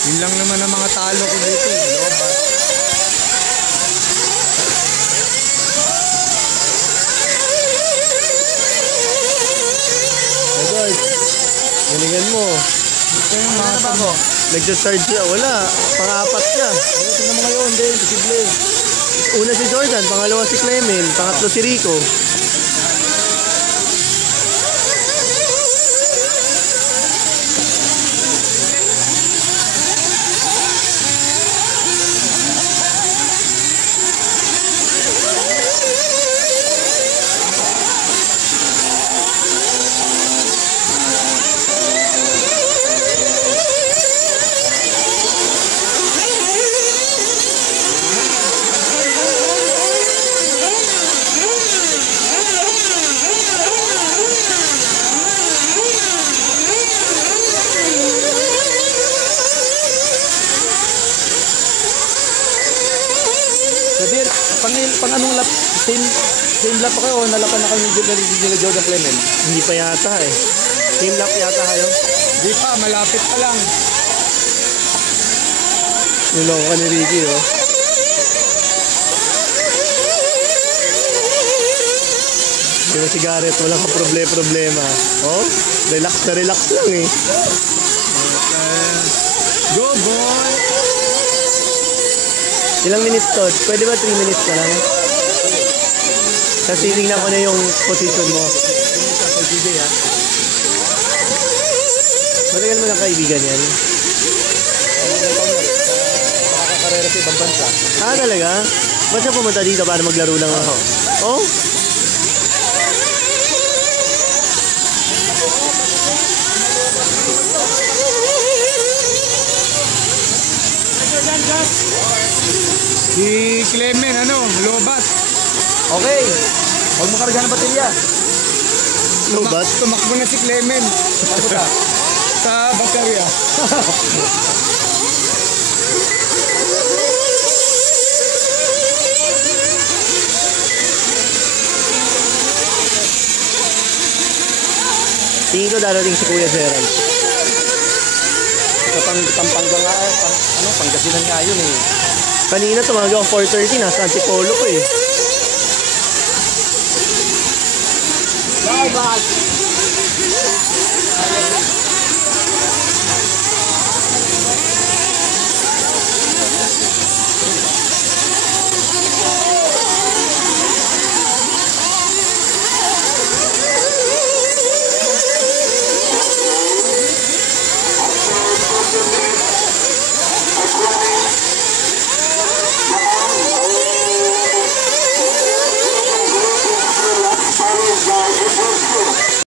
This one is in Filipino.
Yun lang naman ang mga talo ko dito. Lobat. Hey guys, galingan mo. Ito yung mga tamo. Nag-charge siya, wala. Pang-apat siya. Tingnan mo ngayon, hindi. Posible. Una si Jordan, pangalawa si Clement, pangatlo si Rico. Sabi, pang anong lap? Same lap pa kayo o nalapan na kayo ni Jordan Clement? Hindi pa yata eh. Team lap yata kayo. Di pa, malapit pa lang. Niloko ka ni Ricky oh. Pero si Garrett, walang problema. Oh, relax lang eh. Go boy! Ilang minutes to? Pwede ba 3 minutes ka lang? Kasi tingnan ko na yung position mo. Matagal mo na kaibigan yan? Nakakarera sa ibang bansa. Ah, talaga? Ba't siya pumunta dito para maglaro lang ako? Oh? Si Clement, lobat. Okay. Huwag mo karga ng baterya. Lobat? Tumakbo na si Clement. Papunta sa baterya. Tingin ko darating si Kuya Gerald. Sa Pampanga nga, Pangasinan nga yun eh. Kanina tumawag ako 4:30, nasa Antipolo ko eh. Bye bye! Guys,